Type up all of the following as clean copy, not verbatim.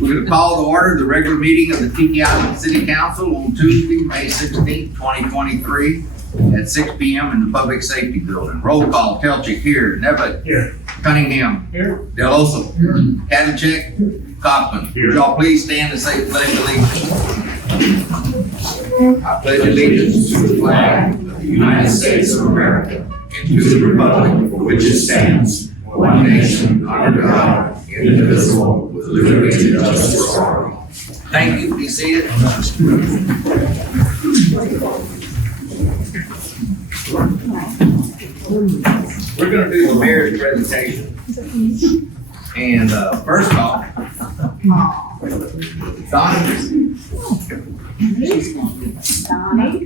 We're going to call to order the regular meeting of the Tiki Island City Council on Tuesday, May 16th, 2023 at 6 p.m. in the Public Safety Building. Roll call: Telchik here, Nevitt here, Cunningham here, Deloso here, Kadachek, Cochran. Would y'all please stand and say pledge allegiance? I pledge allegiance to the flag of the United States of America and to the republic for which it stands, one nation, under God, indivisible, with liberty and justice for all. Thank you. Be seated. We're going to do the mayor's presentation. And first off, Donna.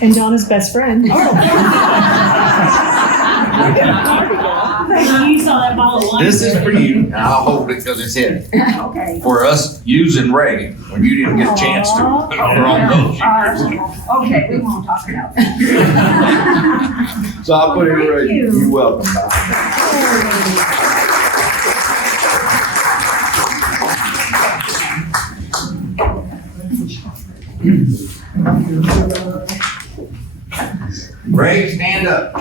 And Donna's best friend. You saw that ball at once. This is for you, and I'll hold it because it's heavy. Okay. For us using Ray when you didn't get a chance to. We're on those. Okay, we won't talk about that. So I'll put it Thank right. you. You're welcome. Ray, stand up.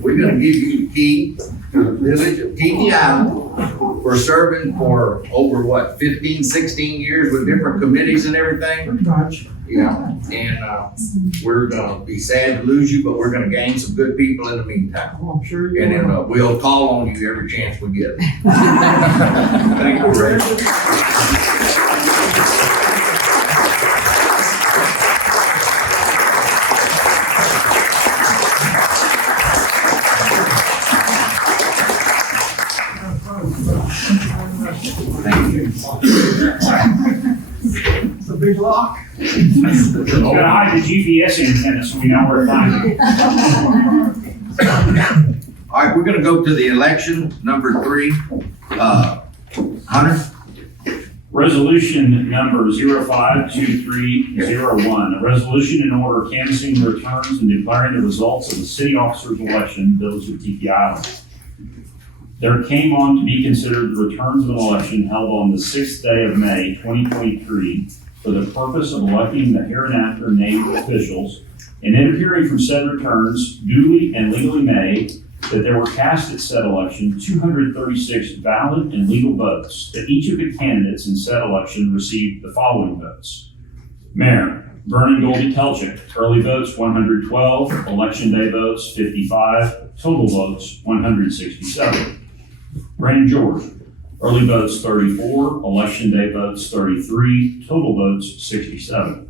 We're gonna give you the key to the village of Tiki Island for serving for over what, 15, 16 years with different committees and everything? Yeah, and we're gonna be sad to lose you, but we're gonna gain some good people in the meantime. I'm sure you And then we'll call on you every chance we get. Thank you, Ray. Thank you. It's a big lock. Gotta hide the GPS antenna so we know where to find it. All right, we're gonna go to the election, number 3. Hunter? Resolution number 052301, a resolution in order canvassing the returns and declaring the results of the city officers election, Village of Tiki Island. There came on to be considered the returns of an election held on the 6th day of May, 2023, for the purpose of electing the hereinafter named officials, and it appearing from said returns duly and legally made that there were cast at said election 236 valid and legal votes, that each of the candidates in said election received the following votes. Mayor Vernon Goldie Telchik, early votes 112, election day votes 55, total votes 167. Brandon George, early votes 34, election day votes 33, total votes 67.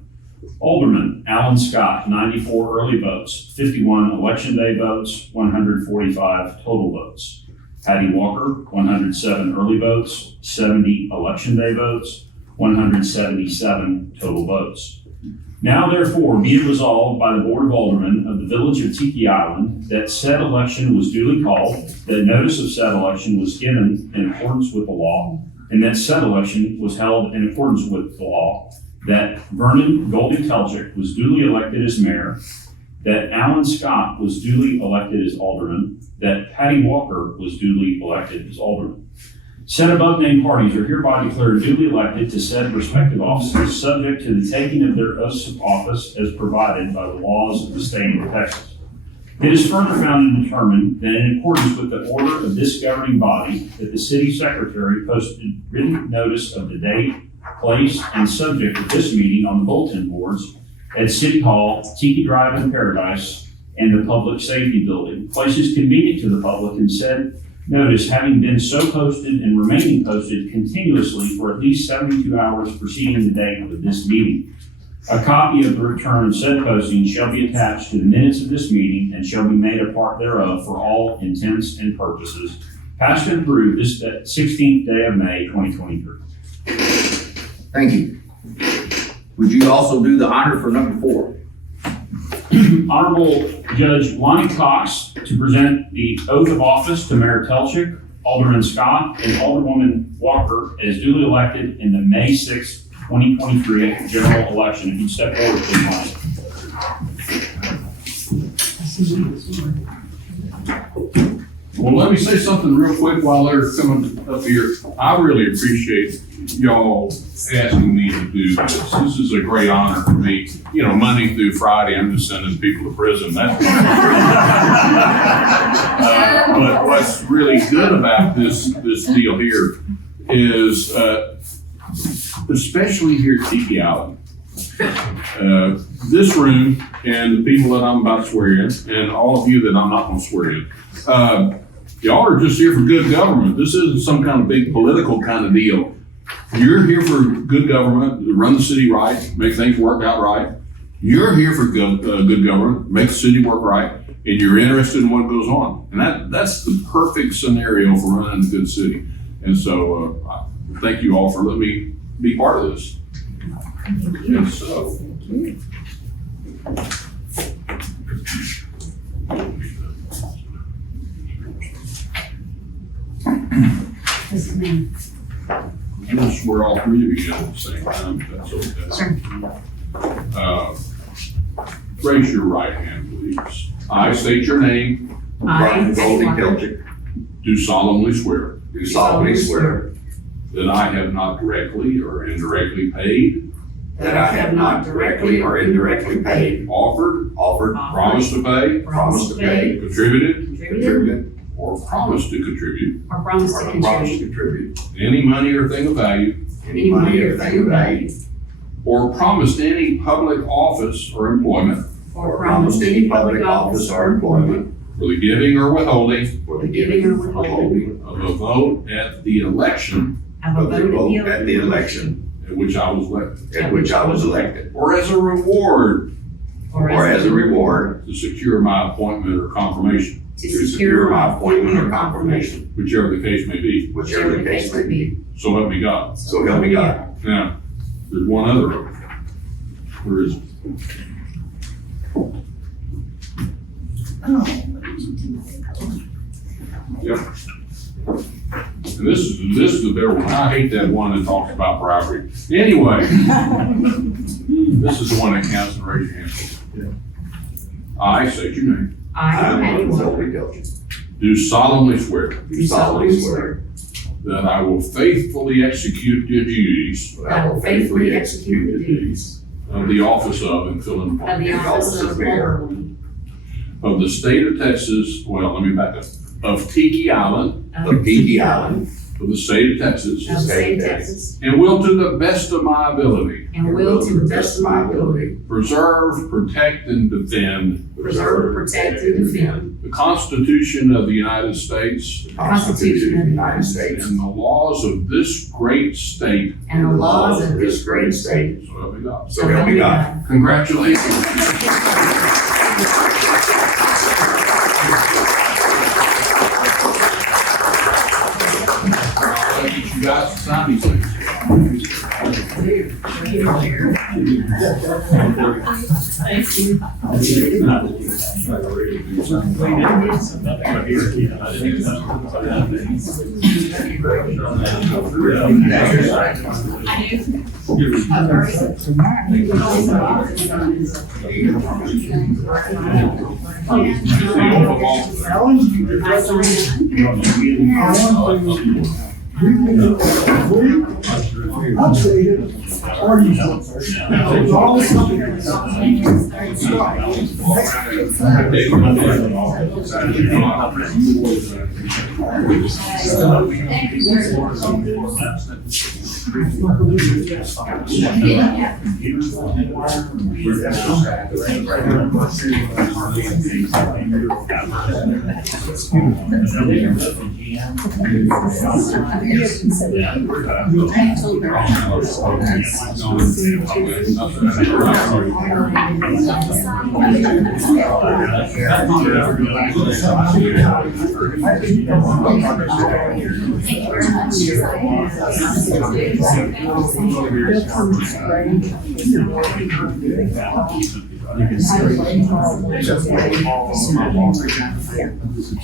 Alderman Alan Scott, 94 early votes, 51 election day votes, 145 total votes. Patty Walker, 107 early votes, 70 election day votes, 177 total votes. Now therefore be it resolved by the Board of Aldermen of the Village of Tiki Island that said election was duly called, that notice of said election was given in accordance with the law, and that said election was held in accordance with the law, that Vernon Goldie Telchik was duly elected as mayor, that Alan Scott was duly elected as alderman, that Patty Walker was duly elected as alderman. Said above named parties are hereby declared duly elected to said respective offices, subject to the taking of their oaths of office as provided by the laws of the state of Texas. It is further found and determined that in accordance with the order of this governing body, that the city secretary posted written notice of the date, place, and subject of this meeting on the bulletin boards at City Hall, Tiki Drive in Paradise, and the Public Safety Building, places convenient to the public, and said notice having been so posted and remaining posted continuously for at least 72 hours preceding the date of this meeting. A copy of the return of said posting shall be attached to the minutes of this meeting and shall be made a part thereof for all intents and purposes. Passed and approved this 16th day of May, 2023. Thank you. Would you also do the honor for number 4? Honorable Judge Lonnie Cox to present the oath of office to Mayor Telchik, Alderman Scott, and Alderwoman Walker as duly elected in the May 6, 2023 general election. If you step forward, please, Lonnie. Well, let me say something real quick while they're coming up here. I really appreciate y'all asking me to do this. This is a great honor for me. You know, Monday through Friday, I'm just sending people to prison. That's but what's really good about this deal here is, especially here at Tiki Island, this room and the people that I'm about to swear in, and all of you that I'm not going to swear in, y'all are just here for good government. This isn't some kind of big political kind of deal. You're here for good government, to run the city right, make things work out right. You're here for good government, make the city work right, and you're interested in what goes on. And that's the perfect scenario for running a good city. And so thank you all for letting me be part of this. And so, This is me. I'm going to swear all three of you in at the same time, if that's okay. Raise your right hand, please. I state your name, I, Goldie Telchick, do solemnly swear do solemnly swear that I have not directly or indirectly paid, that I have not directly or indirectly paid, offered, promised to pay, contributed, or promised to contribute or promise to or promised to contribute contribute any money or thing of value, any money or thing of value, or promised any public office or employment or promised any public office or employment for the giving or withholding for the giving or withholding of a vote at the election of a of the vote vote at the election at which I was elected, at which I was elected, or as a reward or as a reward to secure my appointment or confirmation, to secure my appointment or confirmation, whichever the case may be. whichever the case may be. So help me God. So help me God. Now, there's one other oath. Where is it? Yep. And this is the better one. I hate that one that talks about bribery. Anyway, this is the one that counts and raise your hand. I state your name. I, Goldie Telchick, Do solemnly swear do solemnly swear that I will faithfully execute the duties that I will faithfully execute the duties of the office of and fill in of the office of mayor of the state of Texas, well, let me back up, of Tiki Island, of Tiki Island, of the state of Texas, of the state of Texas, and will to the best of my ability and will to the best of my ability preserve, protect, and defend preserve, protect, and defend the Constitution of the United States the Constitution of the United States, and the laws of this great state. and the laws of this great state. So help me God. So help me God. Congratulations. I'll get you guys to sign these things. I'd say it. Are you? That's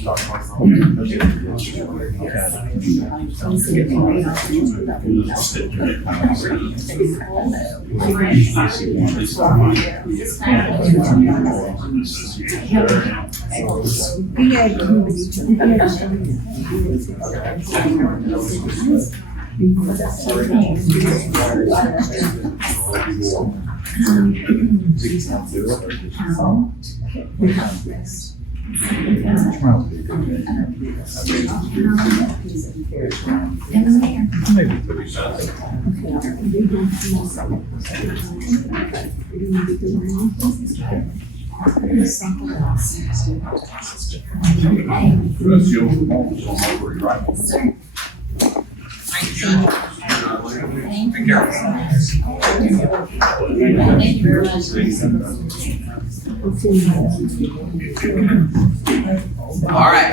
your office on over, right? Thank you. Be careful. Thank you very much. All right,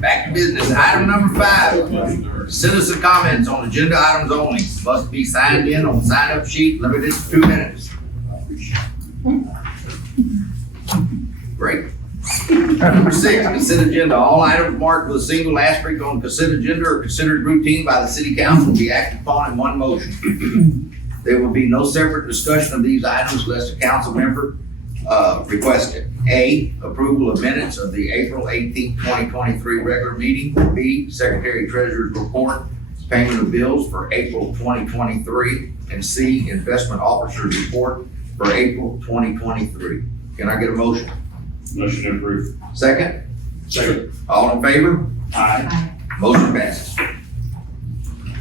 back to business. Item number 5, citizen comments on agenda items only. Must be signed in on sign-up sheet, limited to 2 minutes. Great. Number 6, consent agenda. All items marked with a single asterisk on consent agenda are considered routine by the city council to be acted upon in one motion. There will be no separate discussion of these items unless a council member requested. A, approval of minutes of the April 18, 2023 regular meeting. B, secretary treasurer's report, payment of bills for April 2023. And C, investment officer's report for April 2023. Can I get a motion? Motion approved. Second? Second. All in favor? Aye. Motion passes.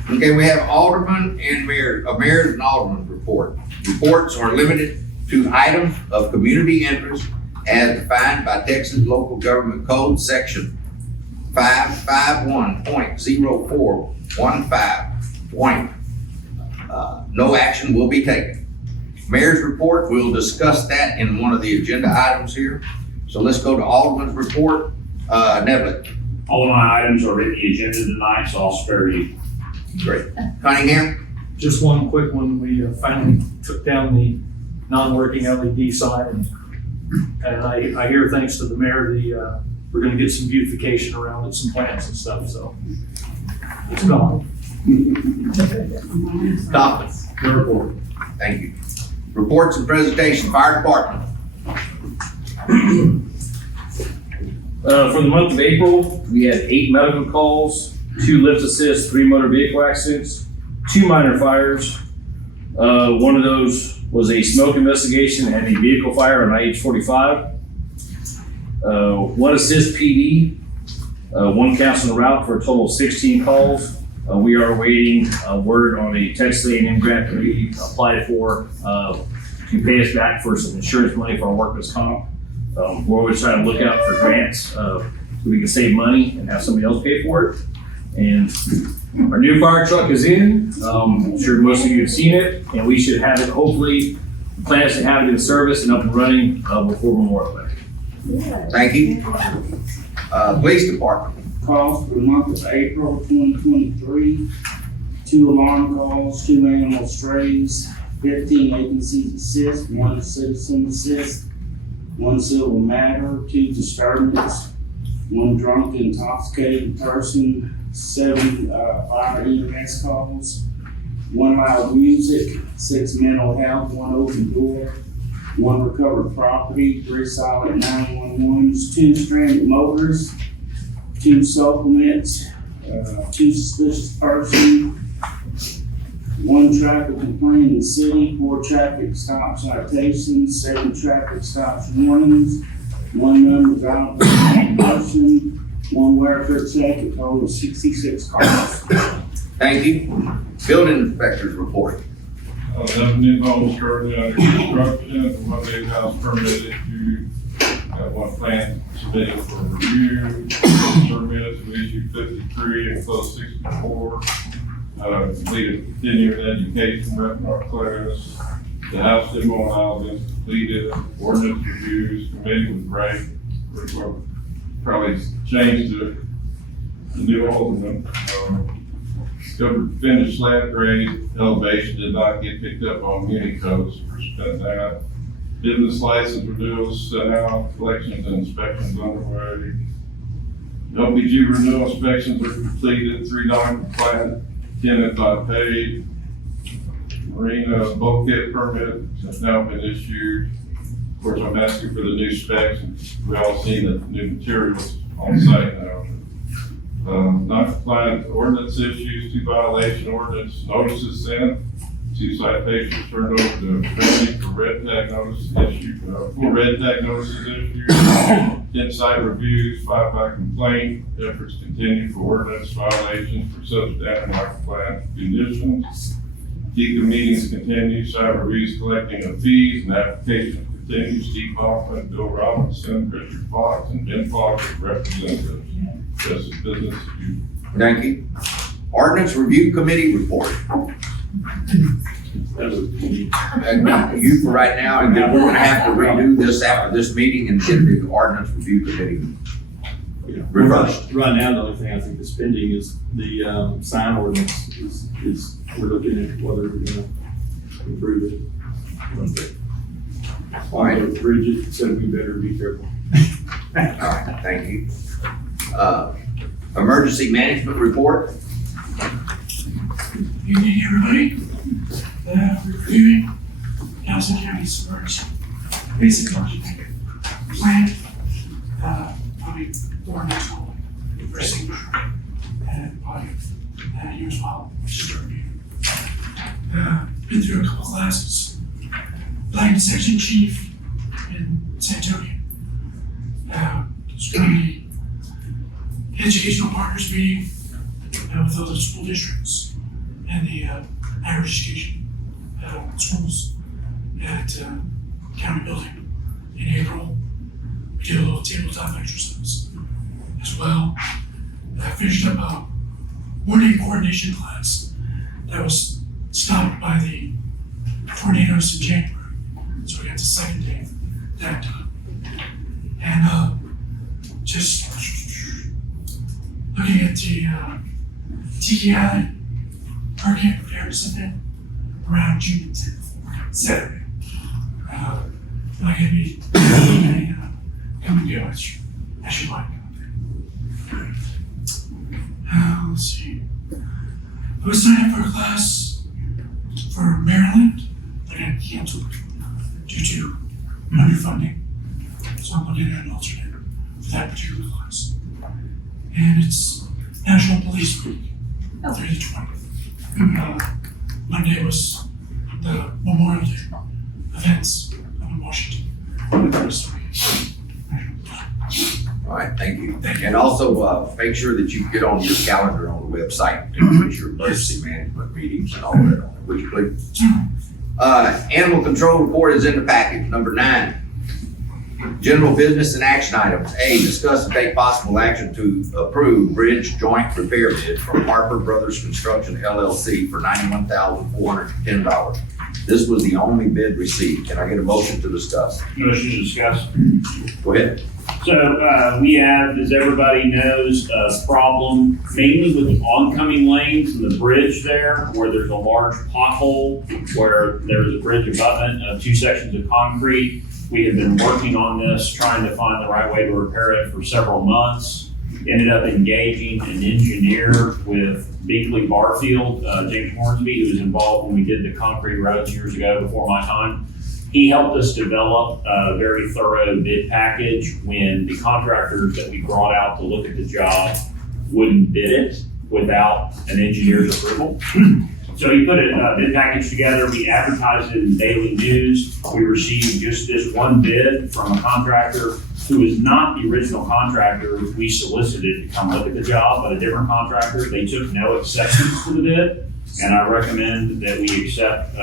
Okay, we have alderman and mayor's and alderman report. Reports are limited to items of community interest as defined by Texas Local Government Code Section 551.0415. No action will be taken. Mayor's report, we'll discuss that in one of the agenda items here. So let's go to alderman's report. Neville. All of my items are in the agenda tonight, so I'll spare you. Great. Cunningham? Just one quick one. We finally took down the non-working LED sign, and I hear, thanks to the mayor, we're going to get some beautification around it, some plants and stuff. So it's gone. Donovan? No report. Thank you. Reports and presentation, fire department. For the month of April, we had 8 medical calls, 2 lift assists, 3 motor vehicle accidents, 2 minor fires. One of those was a smoke investigation and a vehicle fire on IH-45. 1 assist PD, 1 council route for a total of 16 calls. We are awaiting word on a Texas A&M grant that we applied for to pay us back for some insurance money for our workers' comp. We're always trying to look out for grants so we can save money and have somebody else pay for it. And our new fire truck is in. I'm sure most of you have seen it, and we should have it, hopefully, the plan is to have it in service and up and running before Memorial Day. Thank you. Police department. Calls for the month of April 2023, 2 alarm calls, 2 animal strays, 15 agencies assist, 1 citizen assist, 1 civil matter, 2 disturbance, 1 drunk intoxicated person, 7 fire EMS calls, 1 loud music, 6 mental health, 1 open door, 1 recovered property, 3 silent 911s, 2 stranded motors, 2 supplements, 2 suspicious person, 1 traffic complaint in the city, 4 traffic stop citations, 7 traffic stops warnings, 1 non-resolved person, 1 welfare check, a total of 66 calls. Thank you. Building inspector's report. Have new homes currently under construction, 1 new house permitted to, got 1 plan submitted for review, permits, we issued 53 and closed 64. Completed 10-year education webinar class, the house demo analysis completed, ordinance reviews, committee was ranked, we'll probably change the new alderman. Covered finished slab grade, elevation did not get picked up on many codes, for spent that. Business license renewals sent out, collections and inspections underway. LPG renewal inspections are completed, $3 per plant, 10 if not paid. Marina bulkhead permit has now been issued. Of course, I'm asking for the new specs, and we all seen the new materials on site now. Non-compliant ordinance issues, 2 violation ordinance notices sent, 2 citations turned over to Benny for red tag notice issued, 4 red tag notices issued, 10 site reviews, 5 by complaint, efforts continue for ordinance violations for substandard non-compliant conditions. Tiki meetings continue, site reviews collecting of fees and applications continue. Steve Hoffman, Bill Robinson, Richard Fox, and Ben Fox as representatives. This is business as usual. Thank you. Ordinance Review Committee report. You for right now, and then we're gonna have to redo this after this meeting and get the Ordinance Review Committee reversed. Right now, the only thing I think that's pending is the sign ordinance is we're looking at whether we're gonna improve it. All right. Bridget said we better be careful. All right, thank you. Emergency management report. Good evening, everybody. We're reviewing Nelson County's emergency basic budget plan. Probably for next one, for signature, and probably you as well. Been through a couple classes. Blind section chief in San Antonio. Just doing the educational partners meeting with other school districts and the higher education schools at county building in April. We did a little tabletop exercise as well. I finished up a morning coordination class that was stopped by the tornadoes in January. So we got the second day of that done. And just looking at the Tiki Island hurricane preparedness event around June 10th, Saturday. I'm gonna be come and go as you like. Let's see. I was signed up for a class for Maryland that got canceled due to underfunding. So I'm looking at an alternate for that particular class. And it's National Police Week, 3 to 20th. Monday was the Memorial Day events up in Washington. All right, thank you. And also, make sure that you get on your calendar on the website and put your emergency management meetings and all that on it, would you please? Animal control report is in the package. Number 9. General business and action items. A, discuss and take possible action to approve bridge joint repair bid from Harper Brothers Construction LLC for $91,410. This was the only bid received. Can I get a motion to discuss? Motion to discuss. Go ahead. So we have, as everybody knows, a problem mainly with the oncoming lanes and the bridge there, where there's a large pothole, where there's a bridge abutment of 2 sections of concrete. We have been working on this, trying to find the right way to repair it for several months. Ended up engaging an engineer with Binkley Barfield, James Hornsby, who was involved when we did the concrete roads years ago before my time. He helped us develop a very thorough bid package when the contractors that we brought out to look at the job wouldn't bid it without an engineer's approval. So he put a bid package together. We advertised it in daily news. We received just this one bid from a contractor who is not the original contractor we solicited to come look at the job, but a different contractor. They took no exceptions to the bid. And I recommend that we accept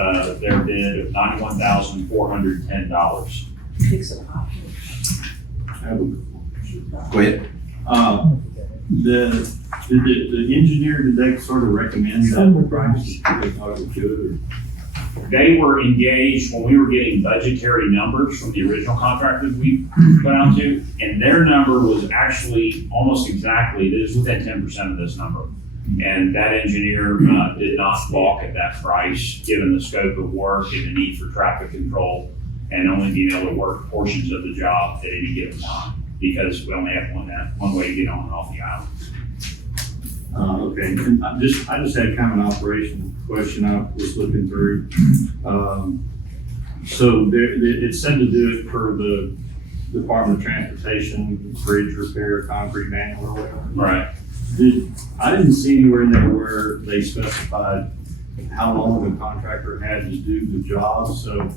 their bid of $91,410. Go ahead. The engineer, did they sort of recommend that price? They thought it was good, They were engaged when we were getting budgetary numbers from the original contractors we put out to, and their number was actually almost exactly, it was within 10% of this number. And that engineer did not balk at that price, given the scope of work and the need for traffic control. and only being able to work portions of the job at any given time, because we only have one way to get on and off the island. Okay, and I just had kind of an operational question I was looking through. So it said to do it per the Department of Transportation, bridge repair, concrete manual or whatever. Right. I didn't see anywhere in there where they specified how long the contractor had to do the job, so,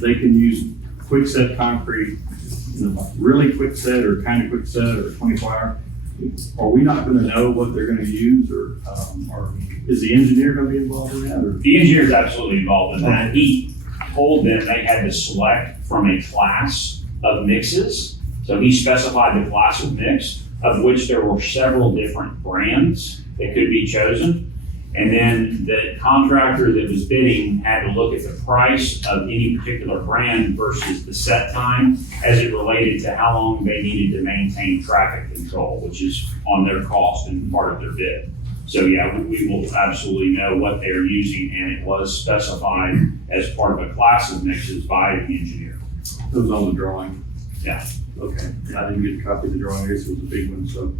they can use quick set concrete, really quick set or kind of quick set or 24-hour. Are we not gonna know what they're gonna use, or is the engineer gonna be involved in that, or? The engineer is absolutely involved in that. He told them they had to select from a class of mixes. So he specified the class of mix, of which there were several different brands that could be chosen. And then the contractor that was bidding had to look at the price of any particular brand versus the set time as it related to how long they needed to maintain traffic control, which is on their cost and part of their bid. So yeah, we will absolutely know what they're using, and it was specified as part of a class of mixes by the engineer. It was on the drawing? Yeah. Okay, I didn't get a copy of the drawing, I guess it was a big one, so.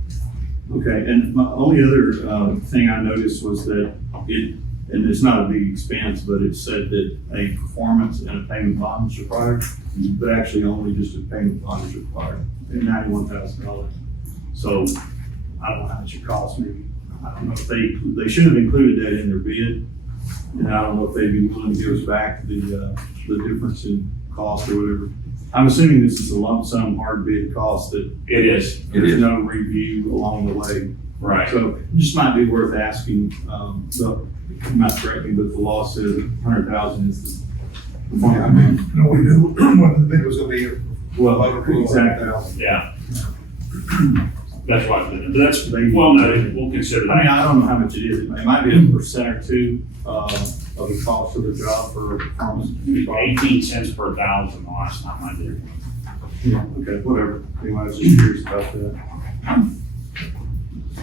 Okay, and my only other thing I noticed was that and it's not a big expense, but it said that a performance and a payment bond is required, but actually only just a payment bond is required, at $91,000. So I don't know how much it costs, maybe, I don't know if they should have included that in their bid, and I don't know if they'd be willing to give us back the difference in cost or whatever. I'm assuming this is a lump sum hard bid cost that It is. there's no review along the way. Right. So it just might be worth asking, you might correct me, but the law says 100,000 is the point. No, we knew what the bid was gonna be. Well, exactly. Yeah. That's what, but that's well noted. We'll consider I mean, that. I don't know how much it is. It might be a % or two, of the cost of the job for performance. 18 cents per thousand the last time I did. Okay, whatever. Anyway, I was just curious about that.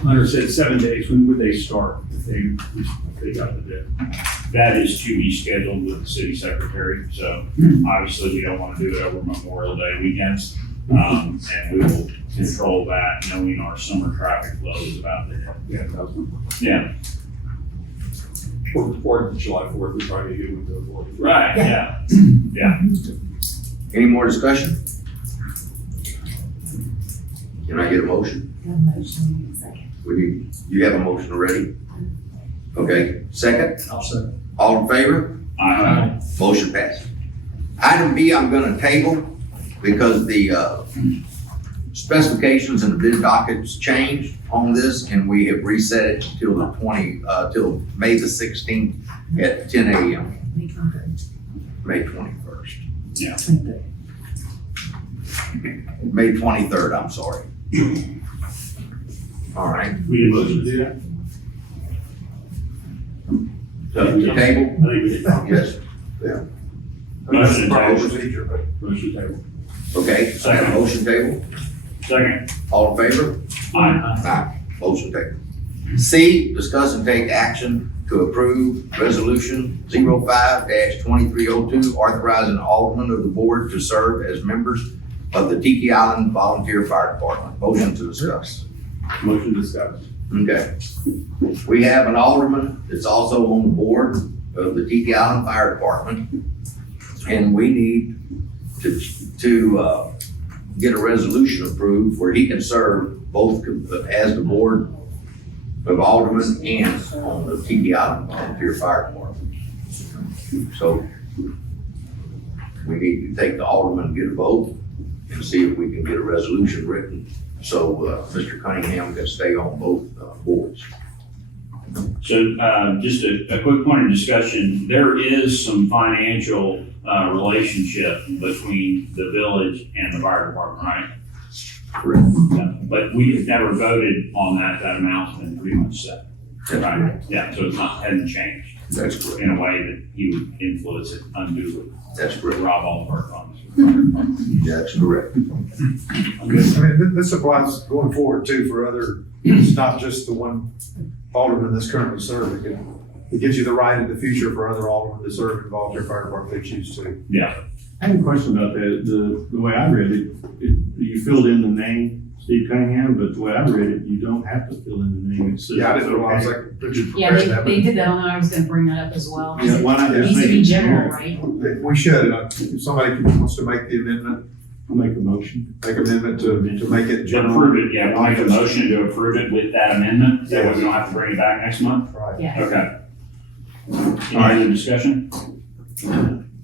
Hunter said 7 days, when would they start if they got the bid? That is to be scheduled with the city secretary. So obviously we don't want to do it over Memorial Day weekends. And we will control that, knowing our summer traffic flow is about to hit. Yeah. For July 4th, we try to get with the. Right, yeah. Yeah. Any more discussion? Can I get a motion? You have a motion already? Okay, second? I'll second. All in favor? Aye. Motion passed. Item B, I'm gonna table because the specifications and the bid dockets changed on this, and we have reset it till till May the 16th at 10 a.m. May 21st. Yeah. May 23rd, I'm sorry. All right. We need a motion to do that? The table? I think we did. Yes. Motion to table. Procedure, but Motion to table. Okay, I have a motion table. Second. All in favor? Aye. Aye. Motion table. C, discuss and take action to approve resolution 05-2302, authorizing aldermen of the board to serve as members of the Tiki Island Volunteer Fire Department. Motion to discuss. Motion discussed. Okay. We have an alderman that's also on the board of the Tiki Island Fire Department. And we need to get a resolution approved where he can serve both as the board of aldermen and on the Tiki Island Volunteer Fire Department. So we need to take the alderman and get a vote and see if we can get a resolution written so Mr. Cunningham can stay on both boards. So just a quick point of discussion, there is some financial relationship between the village and the fire department, right? Correct. Yeah. But we have never voted on that. That amount's been pretty much set. Right? Yeah, so it's not, hasn't changed That's correct. in a way that he would influence it unduly. That's correct. Rob all of our funds. That's correct. I mean, this applies going forward too for other, it's not just the one alderman that's currently serving. it gives you the right in the future for other aldermen to serve in volunteer fire department if they choose to. Yeah. I have a question about that. The way I read it, you filled in the name, Steve Cunningham, but the way I read it, you don't have to fill in the name. It says Yeah, I it's didn't know, I was okay. like, Richard Yeah, prepared that, they did that on, I was gonna bring that up as well. Yeah, why not It just needs to make be it general, generic? right? but we should, if somebody wants to make the amendment, I'll make a motion. make amendment to make it To general. approve it, yeah, we'll make a motion to approve it with that amendment, that way we don't have to bring it back next month. Right. Yeah. Okay. Any other discussion?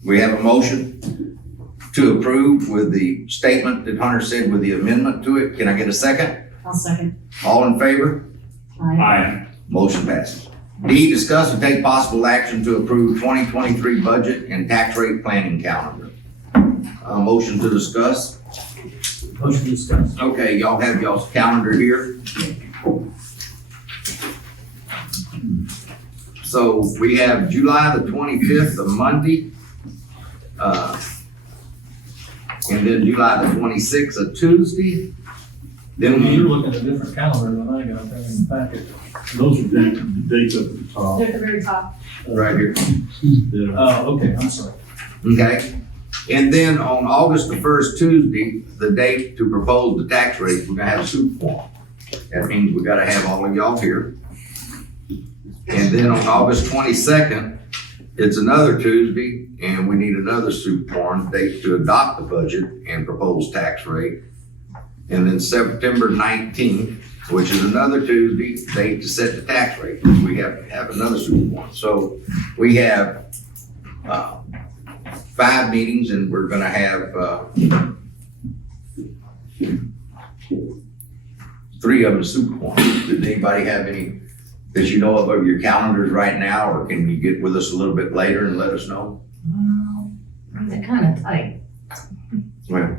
We have a motion to approve with the statement that Hunter said with the amendment to it. Can I get a second? I'll second. All in favor? Aye. Motion passes. D, discuss and take possible action to approve 2023 budget and tax rate planning calendar. Motion to discuss. Motion to discuss. Okay, y'all have y'all's calendar here. So we have July the 25th, a Monday. And then July the 26th, a Tuesday. Then You're we, looking at a different calendar than I got there in the packet. Those are dates at the top. They're at the very top. right here. Okay, I'm sorry. Okay, and then on August the 1st, Tuesday, the date to propose the tax rate, we're gonna have a soup forum. That means we gotta have all of y'all here. And then on August 22nd, it's another Tuesday, and we need another soup forum date to adopt the budget and propose tax rate. And then September 19th, which is another Tuesday, date to set the tax rate. We have to have another soup forum. So we have 5 meetings, and we're gonna have 3 of them super forms. Does anybody have any that you know of your calendars right now, or can you get with us a little bit later and let us know? They're kind of tight. Well,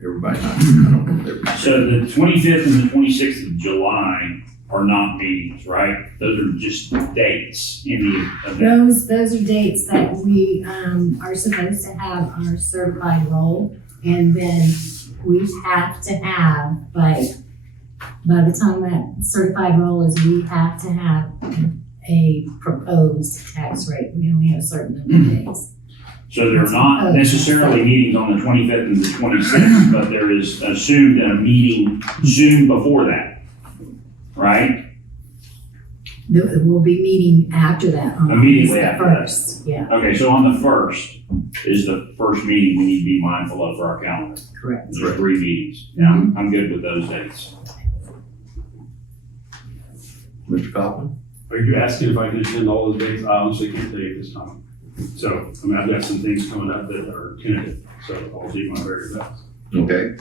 everybody not, I don't know if everybody. So the 25th and the 26th of July are not meetings, right? Those are just dates in the event. Those are dates that we, are supposed to have our certified roll, and then we have to have, by the time that certified roll is, we have to have a proposed tax rate. We only have a certain number of days. So they're not necessarily meetings on the 25th and the 26th, but there is assumed a meeting soon before that, right? We'll be meeting after that, on Immediately August after that. 1st, yeah, Okay, so on the 1st is the first meeting we need to be mindful of for our calendar. correct. There's 3 meetings. Yeah, I'm good with those dates. Mr. Kaufman? Are you asking if I can attend all those days? I honestly can't tell you at this time. So, I mean, I've got some things coming up that are tentative, so I'll do my very best. Okay,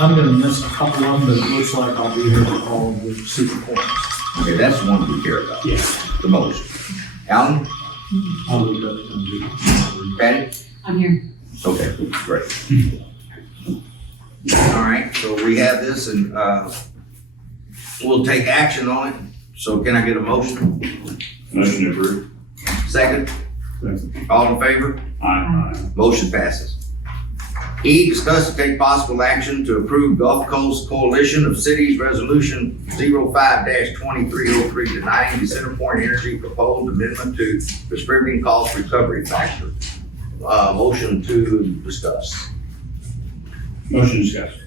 I'm gonna miss a couple of them, but it looks like I'll be here for all of the super forms. okay, that's the one we care about Yeah. the most. Alan? I'll look up and do. Patty? I'm here. Okay, great. All right, so we have this, and we'll take action on it. So can I get a motion? Motion approved. Second? All in favor? Aye. Motion passes. E, discuss and take possible action to approve Gulf Coast Coalition of Cities Resolution 05-2303 denying the Center Point Energy proposed amendment to prescribing cost recovery factor. Motion to discuss. Motion discussed.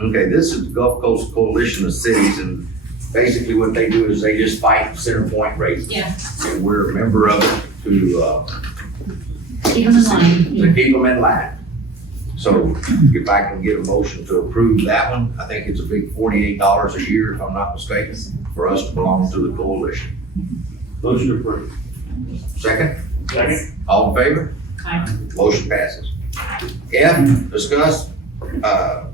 Okay, this is Gulf Coast Coalition of Cities, and basically what they do is they just fight Center Point rates. Yeah. And we're a member of it to Keep them in line. to keep them in line. So if I can get a motion to approve that one, I think it's a big $48 a year, if I'm not mistaken, for us to belong to the coalition. Motion approved. Second, Second. all in favor? Aye. Motion passes. F, discuss,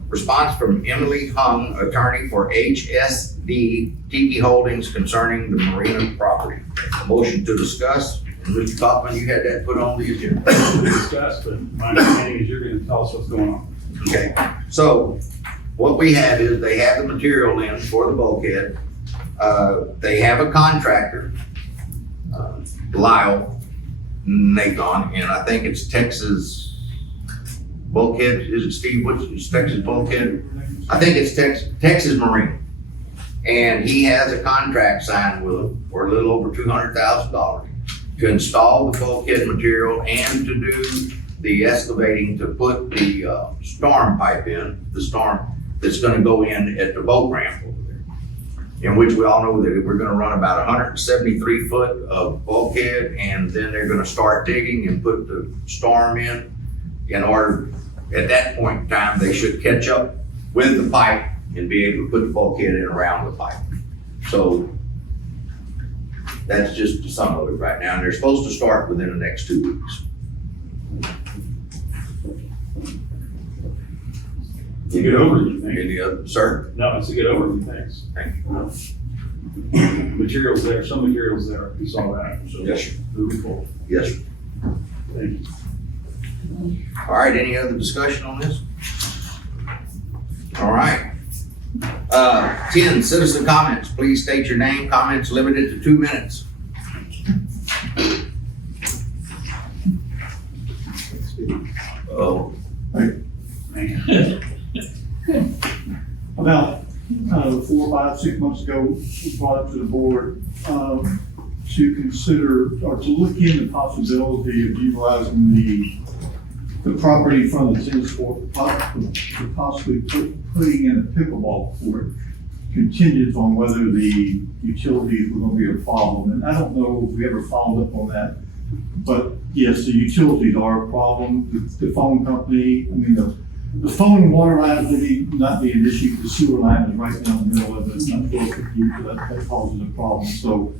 response from Emily Hung, attorney for HSD Tiki Holdings concerning the marina property. Motion to discuss. Mr. Kaufman, you had that put on the agenda. Discussed, but my understanding is you're gonna tell us what's going on. Okay, so what we have is they have the material in for the bulkhead. They have a contractor, Lyle Nathan, and I think it's Texas Bulkhead. Is it Steve? What's Texas Bulkhead? I think it's Texas Marine. And he has a contract signed with them for a little over $200,000 to install the bulkhead material and to do the excavating to put the storm pipe in, the storm that's gonna go in at the boat ramp over there. In which we all know that we're gonna run about 173 foot of bulkhead, and then they're gonna start digging and put the storm in order, at that point in time, they should catch up with the pipe and be able to put the bulkhead in around the pipe. So that's just some of it right now, and they're supposed to start within the next 2 weeks. It's a good overview, thank you. Any other, sir? No, it's a good overview, thanks. Thank you. Materials there, some materials there, we saw that, so. Yes, sir. Moving forward. Yes, sir. Thank you. All right, any other discussion on this? All right. 10, citizen comments. Please state your name. Comments limited to 2 minutes. Oh. About 4, 5, 6 months ago, we brought up to the board to consider or to look into the possibility of utilizing the property in front of the tennis court, to possibly putting in a pickleball court, contingent on whether the utilities were going to be a problem. And I don't know if we ever followed up on that, but yes, the utilities are a problem. The phone company, I mean, the phone and water line may not be an issue. The sewer line is right down the middle of it, not close to you, so that causes a problem. So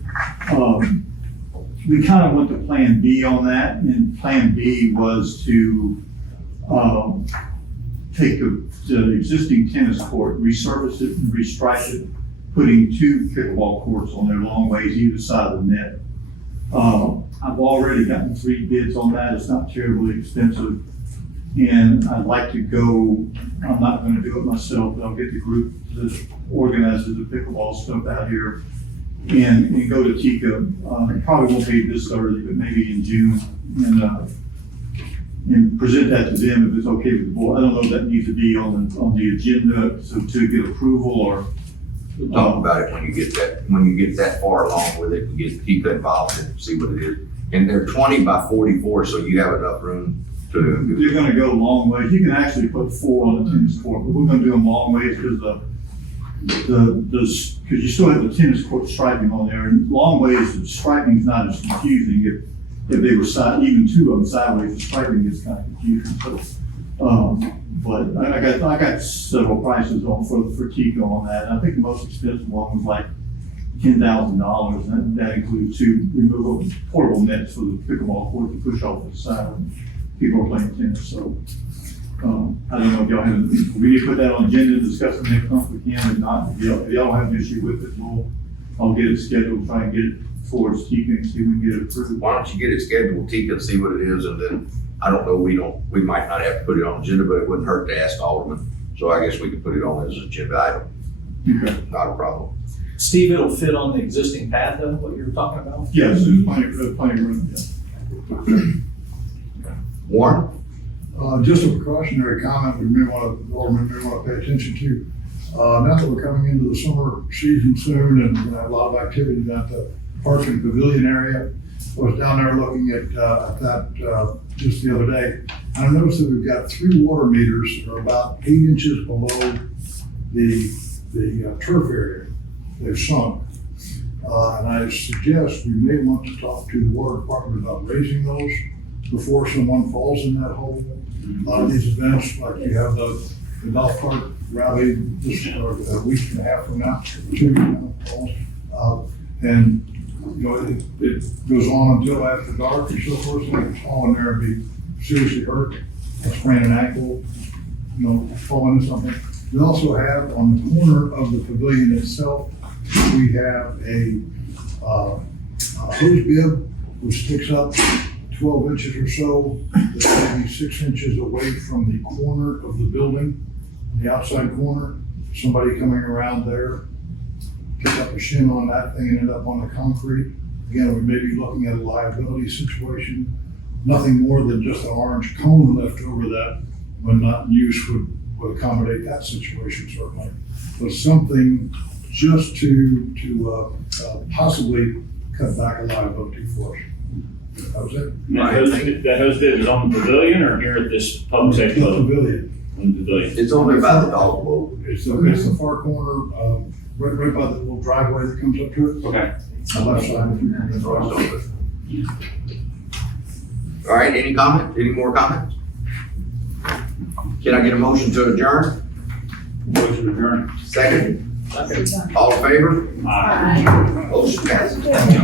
we kind of went to Plan B on that, and Plan B was to take the existing tennis court, resurface it, and restripe it, putting 2 pickleball courts on there long ways either side of the net. I've already gotten 3 bids on that. It's not terribly expensive. And I'd like to go, I'm not gonna do it myself, but I'll get the group that organizes the pickleball stuff out here and go to Tiki. It probably won't be this early, but maybe in June, and present that to them if it's okay with the board. I don't know if that needs to be on the agenda to get approval, or We'll talk about it when you get that far along with it and get people involved and see what it is. And they're 20 by 44, so you have enough room to do. You're gonna go long ways. You can actually put 4 on the tennis court, but we're gonna do them long ways because because you still have the tennis court striping on there, and long ways, the striping is not as confusing. If they were even 2 of them sideways, the striping is kind of confusing. So, but I got several prices for Tiki on that. And I think the most expensive one was like $10,000, and that includes 2 removable portable nets for the pickleball court to push off the side when people are playing tennis. So I don't know if y'all have, we need to put that on the agenda and discuss it next month. We can, if not, if y'all don't have an issue with it, I'll get it scheduled, try and get it towards Tiki and see if we can get it approved. Why don't you get it scheduled, Tiki, and see what it is, and then, I don't know, we might not have to put it on the agenda, but it wouldn't hurt to ask Alderman. So I guess we could put it on as an agenda item. Okay. Not a problem. Steve, it'll fit on the existing pad though, what you were talking about? Yes, there's plenty of room, yeah. Warren? Just a precautionary comment we may want to pay attention to. Now that we're coming into the summer season soon and we're gonna have a lot of activity at the park and pavilion area, I was down there looking at that just the other day. And I noticed that we've got 3 water meters that are about 8 inches below the turf area. They've sunk. And I suggest we may want to talk to the water department about raising those before someone falls in that hole. A lot of these events, like you have the golf cart rally this or a week and a half from now, 2 falls. And you know, it goes on until after dark and so forth, so you can fall in there and be seriously hurt, sprain an ankle, you know, fall into something. We also have on the corner of the pavilion itself, we have a hose bib which sticks up 12 inches or so, that's maybe 6 inches away from the corner of the building, the outside corner. Somebody coming around there, pick up a shin on that thing and end up on the concrete. Again, we may be looking at a liability situation. Nothing more than just an orange cone left over that, when not in use, would accommodate that situation certainly. But something just to possibly cut back a liability for us. That was it. And that hose bid was on the pavilion or here at this public safety The building? pavilion. On the pavilion. It's only about the dog bowl. It's the far corner, right by the little driveway that comes up to it. Okay. On the left side. All right, any comment? Any more comments? Can I get a motion to adjourn? Motion adjourned. Second? All in favor? Aye. Motion passes. That's-